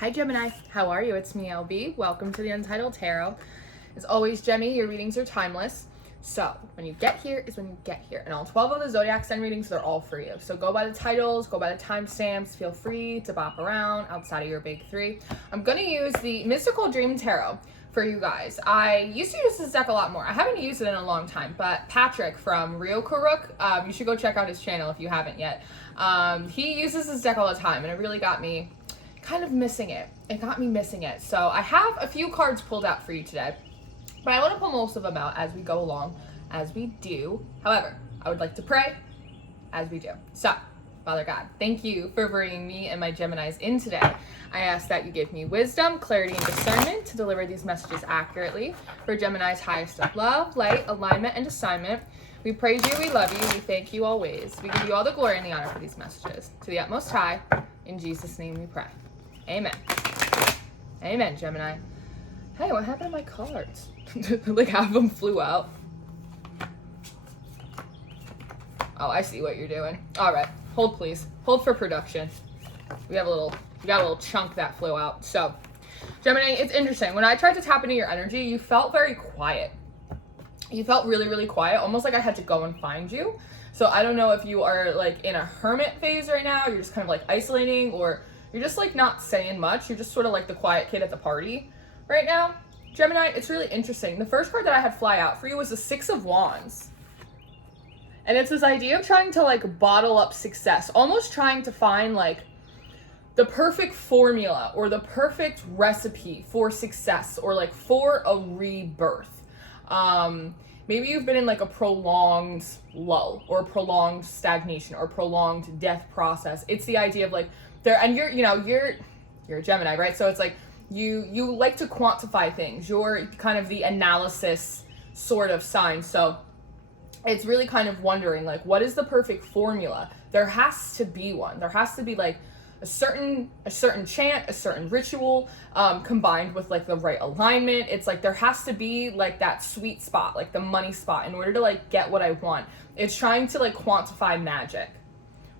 Hi Gemini, how are you? It's me, LB. Welcome to the Untitled Tarot. As always, Gemmy, your readings are timeless. So when you get here is when you get here. And all 12 of the zodiac sign readings, they're all for you. So go by the titles, go by the timestamps, feel free to bop around outside of your big three. I'm gonna use the Mystical Dream Tarot for you guys. I used to use this deck a lot more. I haven't used it in a long time, but Patrick from Rio Karuk, you should go check out his channel if you haven't yet. He uses this deck all the time and it really got me kind of missing it. It got me missing it. So I have a few cards pulled out for you today, but I want to pull most of them out as we go along, as we do. However, I would like to pray as we do. So, Father God, thank you for bringing me and my Geminis in today. I ask that you give me wisdom, clarity, and discernment to deliver these messages accurately for Gemini's highest of love, light, alignment, and assignment. We praise you, we love you, we thank you always. We give you all the glory and the honor for these messages. To the utmost high, in Jesus' name we pray. Amen. Amen, Gemini. Hey, what happened to my cards? Like half of them flew out. Oh, I see what you're doing. All right, hold please. Hold for production. We got a little chunk that flew out. So, Gemini, it's interesting. When I tried to tap into your energy, you felt very quiet. You felt really, really quiet, almost like I had to go and find you. So I don't know if you are like in a hermit phase right now, you're just kind of like isolating, or you're just like not saying much. You're just sort of like the quiet kid at the party right now. Gemini, it's really interesting. The first card that I had fly out for you was the Six of Wands. And it's this idea of trying to like bottle up success, almost trying to find like the perfect formula or the perfect recipe for success or like for a rebirth. Maybe you've been in like a prolonged lull or prolonged stagnation or prolonged death process. It's the idea of like you're a Gemini, right? So it's like you like to quantify things. You're kind of the analysis sort of sign. So it's really kind of wondering like, what is the perfect formula? There has to be one. There has to be like a certain chant, a certain ritual, combined with like the right alignment. It's like there has to be like that sweet spot, like the money spot, in order to like get what I want. It's trying to like quantify magic,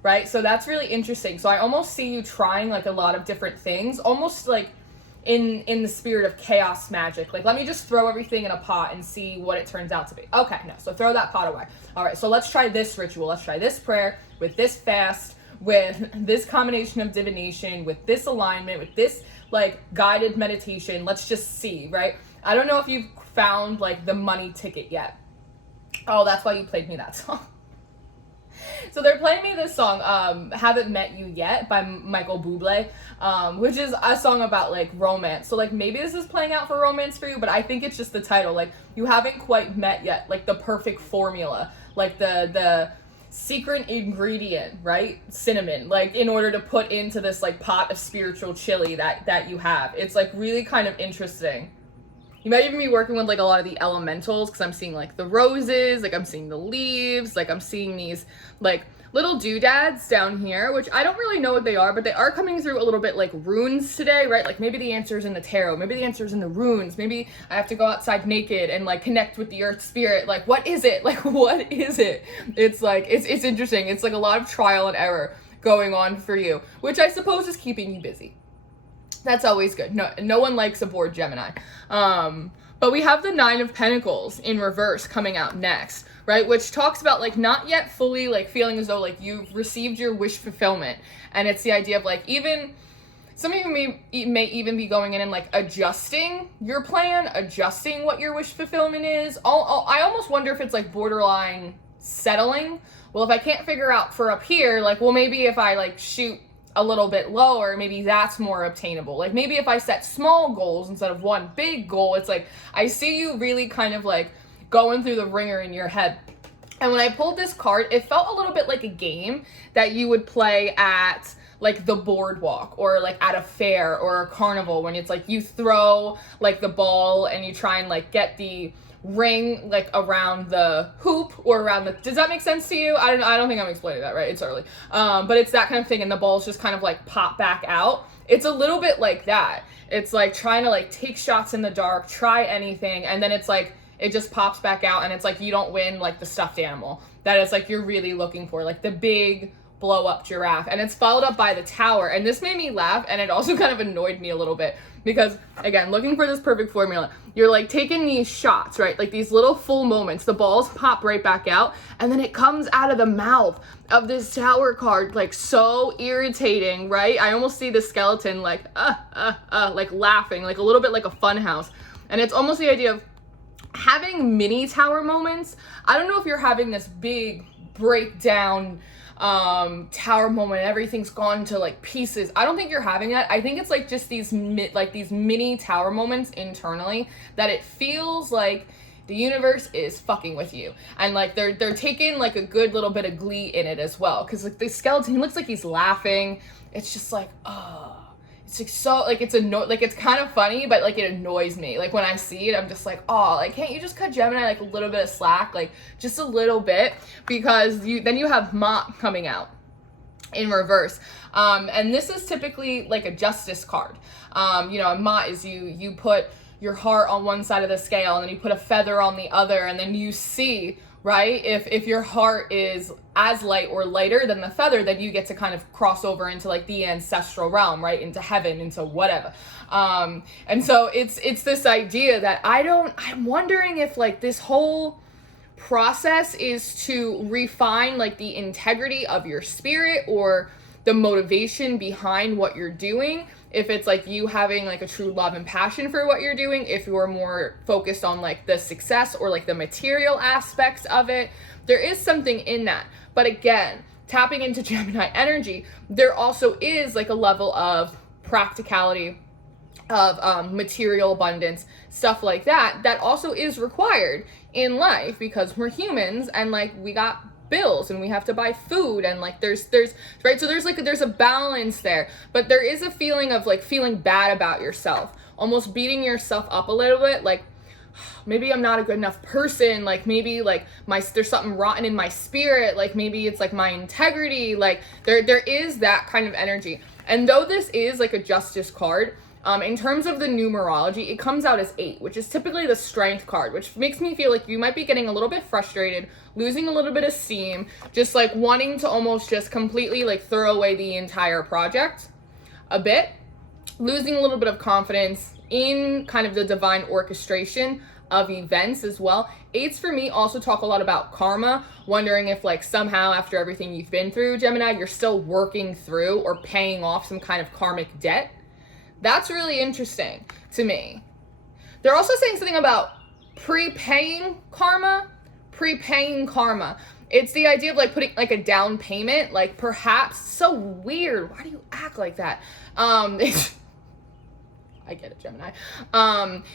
right? So that's really interesting. So I almost see you trying like a lot of different things, almost like in the spirit of chaos magic. Like, let me just throw everything in a pot and see what it turns out to be. Okay, no, so throw that pot away. All right, so let's try this ritual. Let's try this prayer with this fast, with this combination of divination, with this alignment, with this like guided meditation. Let's just see, right? I don't know if you've found like the money ticket yet. Oh, that's why you played me that song. So they're playing me this song, Haven't Met You Yet by Michael Bublé, which is a song about like romance. So like maybe this is playing out for romance for you, but I think it's just the title. Like you haven't quite met yet, like the perfect formula, like the secret ingredient, right? Cinnamon, like in order to put into this like pot of spiritual chili that you have. It's like really kind of interesting. You might even be working with like a lot of the elementals, because I'm seeing like the roses, like I'm seeing the leaves, like I'm seeing these like little doodads down here, which I don't really know what they are, but they are coming through a little bit like runes today, right? Like maybe the answer is in the tarot, maybe the answer is in the runes, maybe I have to go outside naked and like connect with the earth spirit. Like, what is it? Like, what is it? It's like, it's interesting. It's like a lot of trial and error going on for you, which I suppose is keeping you busy. That's always good. No one likes a bored Gemini. But we have the Nine of Pentacles in reverse coming out next, right? Which talks about like not yet fully like feeling as though like you've received your wish fulfillment. And it's the idea of like even some of you may even be going in and like adjusting your plan, adjusting what your wish fulfillment is. I almost wonder if it's like borderline settling. Well, if I can't figure out for up here, like, well, maybe if I like shoot a little bit lower, maybe that's more obtainable. Like maybe if I set small goals instead of one big goal, it's like I see you really kind of like going through the ringer in your head. And when I pulled this card, it felt a little bit like a game that you would play at like the boardwalk or like at a fair or a carnival, when it's like you throw like the ball and you try and like get the ring like around the hoop or around the, does that make sense to you? I don't think I'm explaining that right. It's early. But it's that kind of thing, and the balls just kind of like pop back out. It's a little bit like that. It's like trying to like take shots in the dark, try anything, and then it's like it just pops back out, and it's like you don't win like the stuffed animal that it's like you're really looking for, like the big blow up giraffe. And it's followed up by the tower. And this made me laugh, and it also kind of annoyed me a little bit because, again, looking for this perfect formula, you're like taking these shots, right? Like these little full moments, the balls pop right back out, and then it comes out of the mouth of this tower card, like so irritating, right? I almost see the skeleton like laughing, like a little bit like a fun house. And it's almost the idea of having mini tower moments. I don't know if you're having this big breakdown tower moment, everything's gone to like pieces. I don't think you're having that. I think it's like just these mini tower moments internally that it feels like the universe is fucking with you, and like they're taking like a good little bit of glee in it as well, because like the skeleton, he looks like he's laughing. It's just like, oh, it's like so, like it's it's kind of funny, but like it annoys me. Like when I see it, I'm just like, oh, like can't you just cut Gemini like a little bit of slack, like just a little bit, because then you have Mott coming out in reverse, and this is typically like a justice card. You know, a Mott is you put your heart on one side of the scale, and then you put a feather on the other, and then you see, right, if your heart is as light or lighter than the feather, then you get to kind of cross over into like the ancestral realm, right, into heaven, into whatever. And so it's this idea that I'm wondering if like this whole process is to refine like the integrity of your spirit or the motivation behind what you're doing. If it's like you having like a true love and passion for what you're doing, if you're more focused on like the success or like the material aspects of it, there is something in that. But again, tapping into Gemini energy, there also is like a level of practicality, of material abundance, stuff like that, that also is required in life, because we're humans and like we got bills and we have to buy food, and like there's right, so there's a balance there. But there is a feeling of like feeling bad about yourself, almost beating yourself up a little bit, like maybe I'm not a good enough person, like maybe like there's something rotten in my spirit, like maybe it's like my integrity, like there is that kind of energy. And though this is like a justice card, in terms of the numerology, it comes out as 8, which is typically the strength card, which makes me feel like you might be getting a little bit frustrated, losing a little bit of steam, just like wanting to almost just completely like throw away the entire project a bit, losing a little bit of confidence in kind of the divine orchestration of events as well. 8s for me also talk a lot about karma, wondering if like somehow after everything you've been through, Gemini, you're still working through or paying off some kind of karmic debt. That's really interesting to me. They're also saying something about prepaying karma. It's the idea of like putting like a down payment, like perhaps, so weird. Why do you act like that? I get it, Gemini.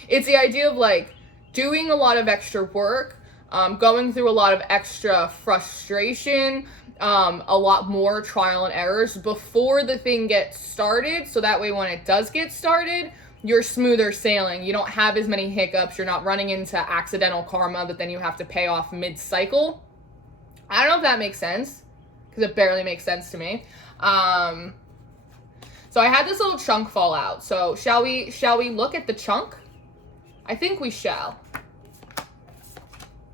It's the idea of like doing a lot of extra work, going through a lot of extra frustration, a lot more trial and errors before the thing gets started, so that way when it does get started, you're smoother sailing. You don't have as many hiccups. You're not running into accidental karma that then you have to pay off mid-cycle. I don't know if that makes sense, because it barely makes sense to me. So I had this little chunk fall out. So shall we look at the chunk? I think we shall.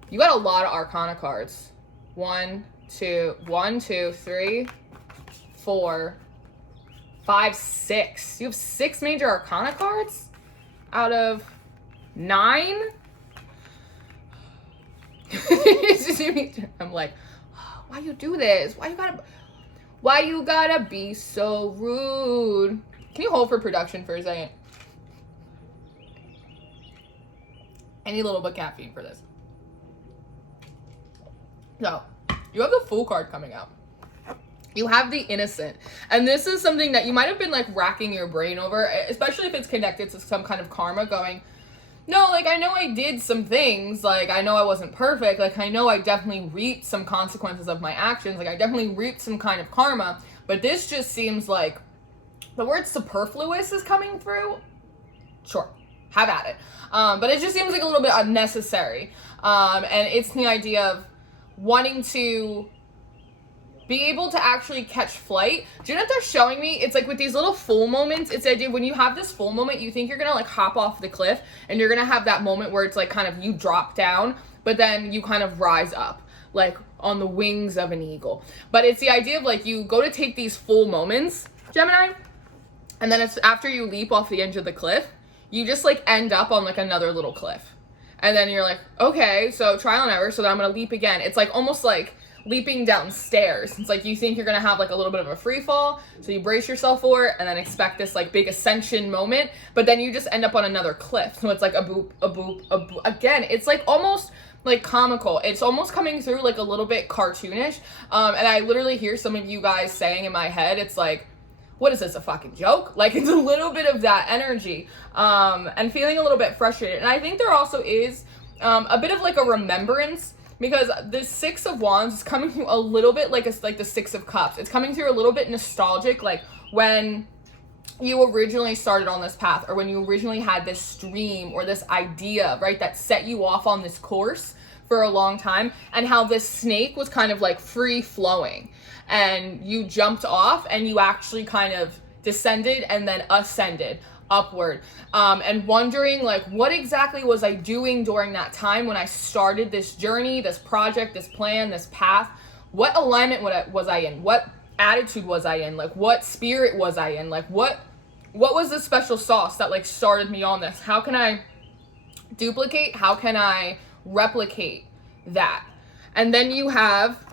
You got a lot of Arcana cards. 1, 2, 3, 4, 5, 6. You have 6 major Arcana cards out of 9? I'm like, why you do this? Why you gotta be so rude? Can you hold for production for a second? I need a little bit of caffeine for this. So, you have the Fool card coming out. You have the Innocent. And this is something that you might have been like racking your brain over, especially if it's connected to some kind of karma, going, no, like I know I did some things, like I know I wasn't perfect, like I know I definitely reaped some consequences of my actions, like I definitely reaped some kind of karma, but this just seems like the word superfluous is coming through. Sure, have at it. But it just seems like a little bit unnecessary. And it's the idea of wanting to be able to actually catch flight. Do you know what they're showing me? It's like with these little Fool moments, it's the idea when you have this Fool moment, you think you're gonna like hop off the cliff, and you're gonna have that moment where it's like kind of you drop down, but then you kind of rise up. Like, on the wings of an eagle. But it's the idea of like, you go to take these full moments, Gemini, and then it's after you leap off the edge of the cliff, you just like end up on like another little cliff. And then you're like, okay, so trial and error, so then I'm gonna leap again. It's like almost like leaping down stairs. It's like you think you're gonna have like a little bit of a free fall, so you brace yourself for it and then expect this like big ascension moment, but then you just end up on another cliff. So it's like a boop, a boop, a boop. Again, it's like almost like comical. It's almost coming through like a little bit cartoonish. And I literally hear some of you guys saying in my head, it's like, what is this, a fucking joke? Like, it's a little bit of that energy, and feeling a little bit frustrated. And I think there also is a bit of like a remembrance, because the Six of Wands is coming through a little bit like the Six of Cups. It's coming through a little bit nostalgic, like when you originally started on this path, or when you originally had this dream or this idea, right, that set you off on this course for a long time, and how this snake was kind of like free flowing, and you jumped off and you actually kind of descended and then ascended upward, and wondering like, what exactly was I doing during that time when I started this journey, this project, this plan, this path? What alignment was I in? What attitude was I in? Like, what spirit was I in? Like, what was the special sauce that like started me on this? How can I duplicate? How can I replicate that? And then you have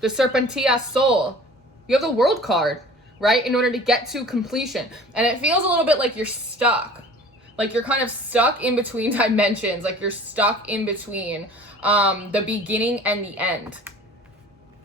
the Serpentia Soul. You have the World card, right? In order to get to completion. And it feels a little bit like you're stuck. Like you're kind of stuck in between dimensions. Like you're stuck in between the beginning and the end.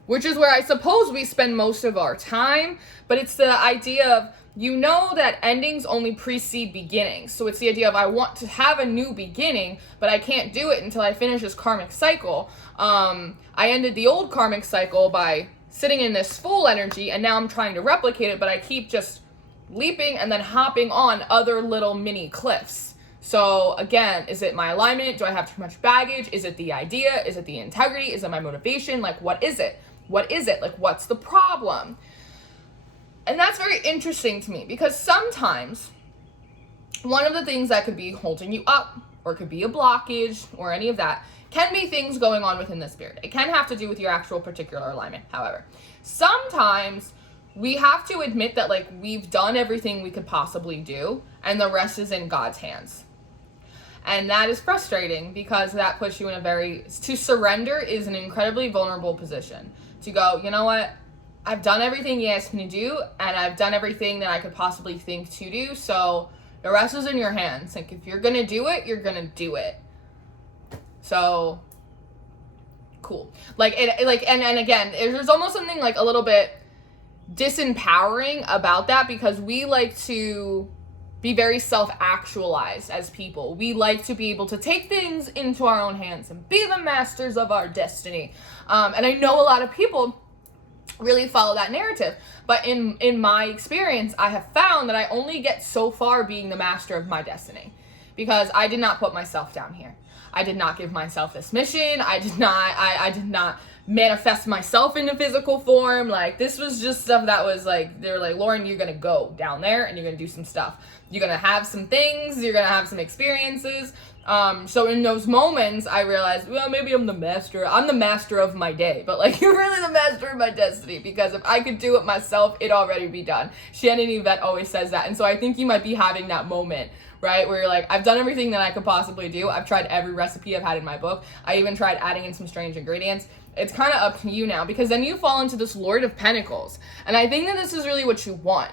Which is where I suppose we spend most of our time. But it's the idea of, you know that endings only precede beginnings. So it's the idea of, I want to have a new beginning, but I can't do it until I finish this karmic cycle. I ended the old karmic cycle by sitting in this full energy, and now I'm trying to replicate it, but I keep just leaping and then hopping on other little mini cliffs. So again, is it my alignment? Do I have too much baggage? Is it the idea? Is it the integrity? Is it my motivation? Like, what is it? What is it? Like, what's the problem? And that's very interesting to me, because sometimes one of the things that could be holding you up, or could be a blockage, or any of that, can be things going on within the spirit. It can have to do with your actual particular alignment. However, sometimes we have to admit that like, we've done everything we could possibly do, and the rest is in God's hands. And that is frustrating, because that puts you in to surrender is an incredibly vulnerable position. To go, you know what? I've done everything you asked me to do, and I've done everything that I could possibly think to do, so the rest is in your hands. Like, if you're gonna do it, you're gonna do it. So, cool. Like, and again, there's almost something like a little bit disempowering about that, because we like to be very self-actualized as people. We like to be able to take things into our own hands and be the masters of our destiny. And I know a lot of people really follow that narrative, but in my experience, I have found that I only get so far being the master of my destiny, because I did not put myself down here. I did not give myself this mission. I did not manifest myself into physical form. Like, this was just stuff that was like, they were like, Lauren, you're gonna go down there and you're gonna do some stuff. You're gonna have some things, you're gonna have some experiences. So in those moments, I realized, well, maybe I'm the master of my day, but like, you're really the master of my destiny, because if I could do it myself, it'd already be done. Shannon Yvette always says that. And so I think you might be having that moment, right? Where you're like, I've done everything that I could possibly do. I've tried every recipe I've had in my book. I even tried adding in some strange ingredients. It's kind of up to you now, because then you fall into this Lord of Pentacles. And I think that this is really what you want,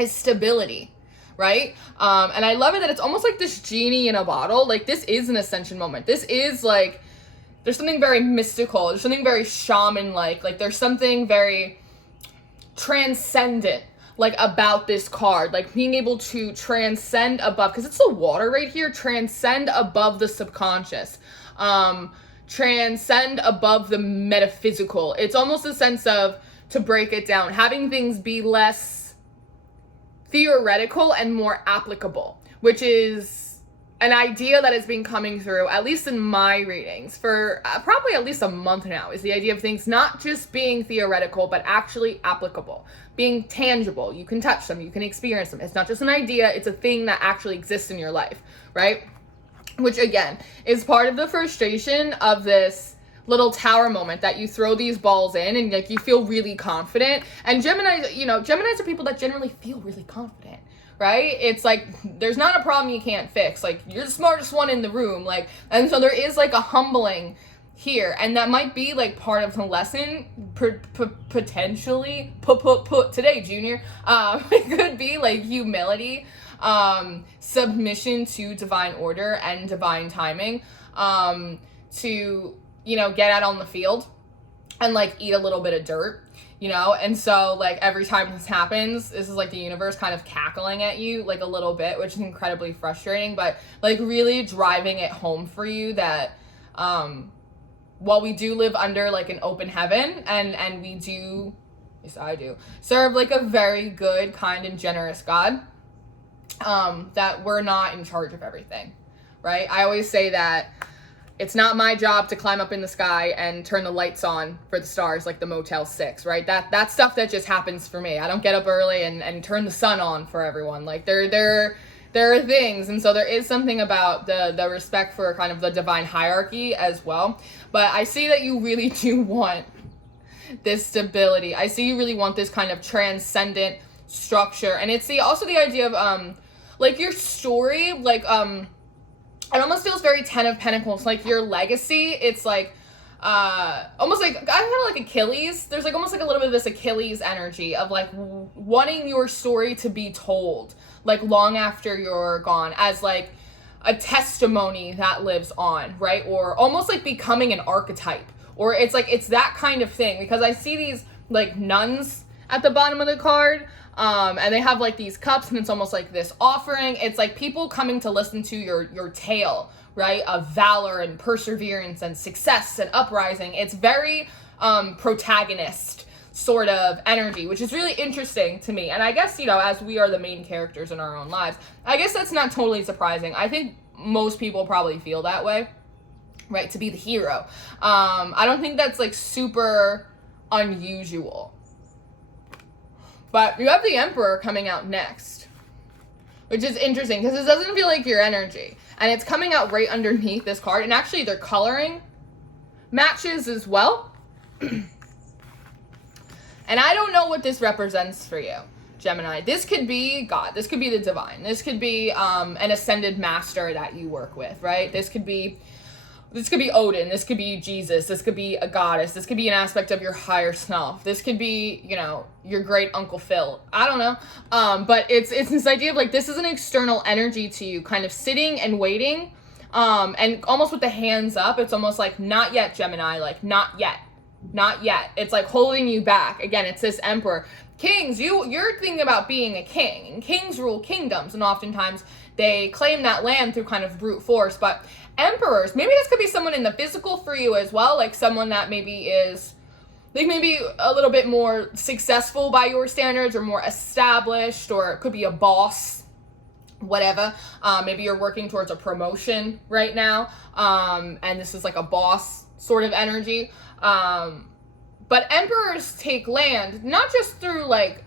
is stability, right? And I love it that it's almost like this genie in a bottle. Like, this is an ascension moment. This is like, there's something very mystical. There's something very shaman-like. Like, there's something very transcendent, like, about this card. Like, being able to transcend above, because it's the water right here, transcend above the subconscious. Transcend above the metaphysical. It's almost a sense of, to break it down, having things be less theoretical and more applicable, which is an idea that has been coming through, at least in my readings, for probably at least a month now, is the idea of things not just being theoretical, but actually applicable, being tangible. You can touch them, you can experience them. It's not just an idea, it's a thing that actually exists in your life, right? Which again, is part of the frustration of this little tower moment that you throw these balls in and like you feel really confident. And Geminis, you know, Geminis are people that generally feel really confident, right? It's like there's not a problem you can't fix. Like you're the smartest one in the room. Like, and so there is like a humbling here, and that might be like part of the lesson potentially put today, Junior. It could be like humility, submission to divine order and divine timing, to, you know, get out on the field and like eat a little bit of dirt, you know? And so like every time this happens, this is like the universe kind of cackling at you like a little bit, which is incredibly frustrating, but like really driving it home for you that while we do live under like an open heaven and we do, yes I do, serve like a very good, kind, and generous God, that we're not in charge of everything, right? I always say that it's not my job to climb up in the sky and turn the lights on for the stars like the Motel 6, right? That's stuff that just happens for me. I don't get up early and turn the sun on for everyone. Like there are things, and so there is something about the respect for kind of the divine hierarchy as well. But I see that you really do want this stability. I see you really want this kind of transcendent structure, and it's also the idea of like your story, like it almost feels very 10 of Pentacles, like your legacy. It's like, almost like, I kind of like Achilles. There's like almost like a little bit of this Achilles energy of like wanting your story to be told, like long after you're gone, as like a testimony that lives on, right? Or almost like becoming an archetype, or it's like, it's that kind of thing, because I see these like nuns at the bottom of the card, and they have like these cups, and it's almost like this offering. It's like people coming to listen to your tale, right, of valor and perseverance and success and uprising. It's very protagonist sort of energy, which is really interesting to me. And I guess, you know, as we are the main characters in our own lives, I guess that's not totally surprising. I think most people probably feel that way, right, to be the hero. I don't think that's like super unusual. But you have the Emperor coming out next, which is interesting because it doesn't feel like your energy. And it's coming out right underneath this card. And actually their coloring matches as well. And I don't know what this represents for you, Gemini. This could be God. This could be the divine. This could be an ascended master that you work with, right? This could be Odin. This could be Jesus. This could be a goddess. This could be an aspect of your higher self. This could be, you know, your great Uncle Phil. I don't know. But it's this idea of like, this is an external energy to you, kind of sitting and waiting, and almost with the hands up. It's almost like, not yet, Gemini, like, not yet. Not yet. It's like holding you back. Again, it's this Emperor. Kings, you're thinking about being a king, and kings rule kingdoms, and oftentimes they claim that land through kind of brute force. But emperors, maybe this could be someone in the physical for you as well, like someone that maybe is like maybe a little bit more successful by your standards, or more established, or it could be a boss, whatever. Maybe you're working towards a promotion right now, and this is like a boss sort of energy. But emperors take land not just through like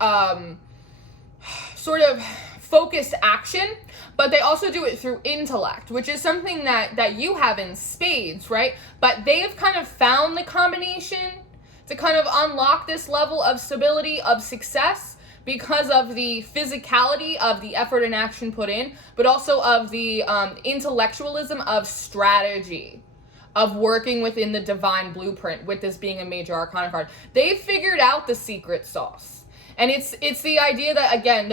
sort of focused action, but they also do it through intellect, which is something that you have in spades, right? But they have kind of found the combination to kind of unlock this level of stability, of success, because of the physicality of the effort and action put in, but also of the intellectualism of strategy, of working within the divine blueprint, with this being a major arcana card. They figured out the secret sauce. And it's the idea that, again,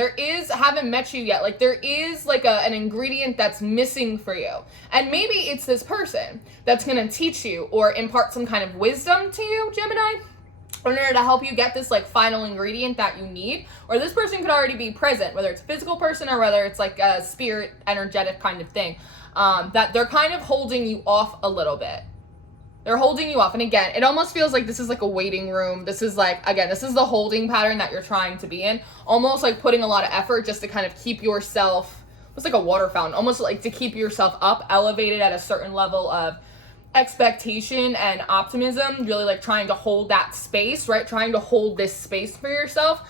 haven't met you yet, like there is like an ingredient that's missing for you. And maybe it's this person that's going to teach you or impart some kind of wisdom to you, Gemini, in order to help you get this like final ingredient that you need. Or this person could already be present, whether it's a physical person or whether it's like a spirit energetic kind of thing, that they're kind of holding you off a little bit. They're holding you off. And again, it almost feels like this is like a waiting room. This is like, again, this is the holding pattern that you're trying to be in. Almost like putting a lot of effort just to kind of keep yourself, it's like a water fountain, almost like to keep yourself up, elevated at a certain level of expectation and optimism. Really like trying to hold that space, right? Trying to hold this space for yourself.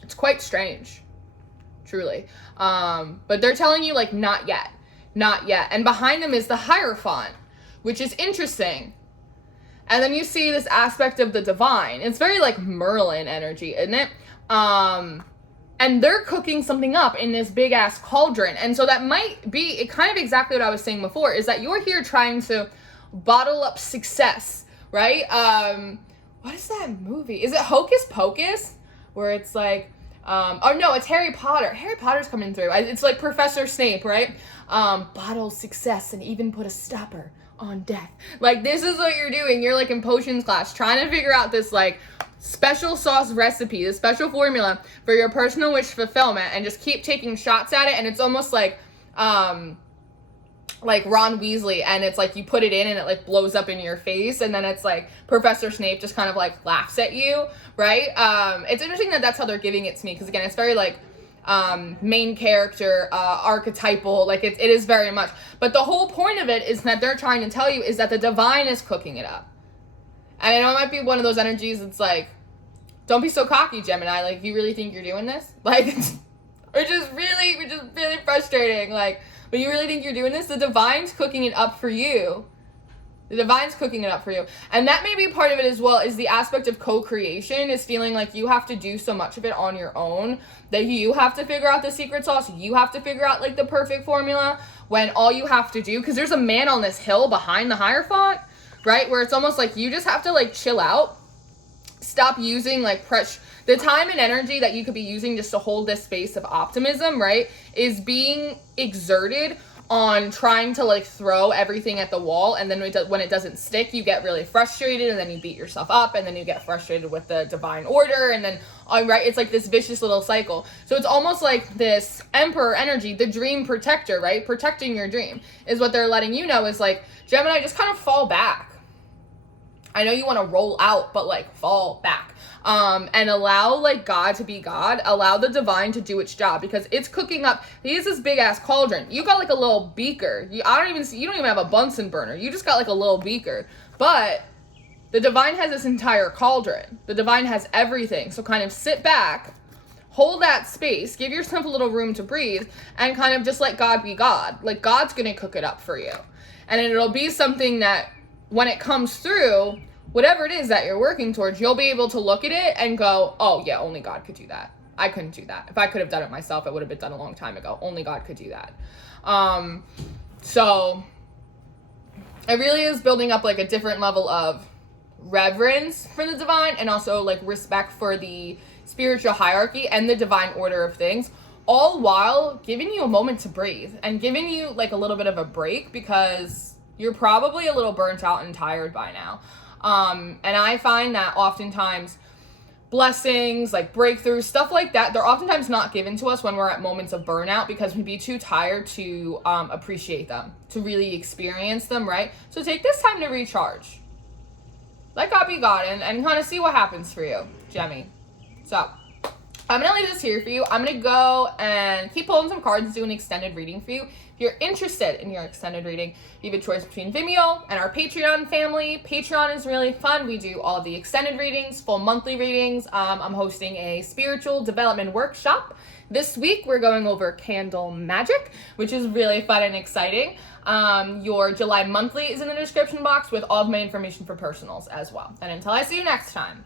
It's quite strange, truly. But they're telling you like, not yet. Not yet. And behind them is the Hierophant, which is interesting. And then you see this aspect of the divine. It's very like Merlin energy, isn't it? And they're cooking something up in this big ass cauldron. And so that might be kind of exactly what I was saying before, is that you're here trying to bottle up success, right? What is that movie? Is it Hocus Pocus? Where it's like, oh no, it's Harry Potter. Harry Potter's coming through. It's like Professor Snape, right? Bottle success and even put a stopper on death. Like, this is what you're doing. You're like in potions class trying to figure out this like special sauce recipe, this special formula for your personal wish fulfillment, and just keep taking shots at it. And it's almost like Ron Weasley, and it's like you put it in and it like blows up in your face, and then it's like Professor Snape just kind of like laughs at you, right? It's interesting that that's how they're giving it to me, because again, it's very like main character, archetypal, like it is very much. But the whole point of it is that they're trying to tell you is that the divine is cooking it up. And I know it might be one of those energies that's like, don't be so cocky, Gemini. Like, you really think you're doing this? Like, which is really frustrating. Like, but you really think you're doing this? The divine's cooking it up for you. The divine's cooking it up for you. And that may be part of it as well, is the aspect of co-creation, is feeling like you have to do so much of it on your own, that you have to figure out the secret sauce. You have to figure out like the perfect formula, when all you have to do, because there's a man on this hill behind the Hierophant, right? Where it's almost like you just have to like chill out. Stop using like the time and energy that you could be using just to hold this space of optimism, right, is being exerted on trying to like throw everything at the wall. And then when it doesn't stick, you get really frustrated, and then you beat yourself up, and then you get frustrated with the divine order, and then right, it's like this vicious little cycle. So it's almost like this emperor energy, the dream protector, right? Protecting your dream is what they're letting you know, is like, Gemini, just kind of fall back. I know you want to roll out, but like fall back. And allow like God to be God. Allow the divine to do its job, because it's cooking up. He has this big ass cauldron. You got like a little beaker. You don't even have a Bunsen burner. You just got like a little beaker. But the divine has this entire cauldron. The divine has everything. So kind of sit back, hold that space, give yourself a little room to breathe, and kind of just let God be God. Like, God's going to cook it up for you. And it'll be something that when it comes through, whatever it is that you're working towards, you'll be able to look at it and go, oh yeah, only God could do that. I couldn't do that. If I could have done it myself, it would have been done a long time ago. Only God could do that. So it really is building up like a different level of reverence for the divine, and also like respect for the spiritual hierarchy and the divine order of things, all while giving you a moment to breathe and giving you like a little bit of a break, because you're probably a little burnt out and tired by now. And I find that oftentimes blessings, like breakthroughs, stuff like that, they're oftentimes not given to us when we're at moments of burnout, because we'd be too tired to appreciate them, to really experience them, right? So take this time to recharge. Let God be God, and kind of see what happens for you, Gemmy. So I'm going to leave this here for you. I'm going to go and keep pulling some cards and do an extended reading for you. If you're interested in your extended reading, you have a choice between Vimeo and our Patreon family. Patreon is really fun. We do all of the extended readings, full monthly readings. I'm hosting a spiritual development workshop. This week, we're going over candle magic, which is really fun and exciting. Your July monthly is in the description box with all of my information for personals as well. And until I see you next time,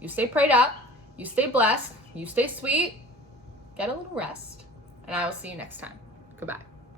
you stay prayed up, you stay blessed, you stay sweet, get a little rest, and I will see you next time. Goodbye.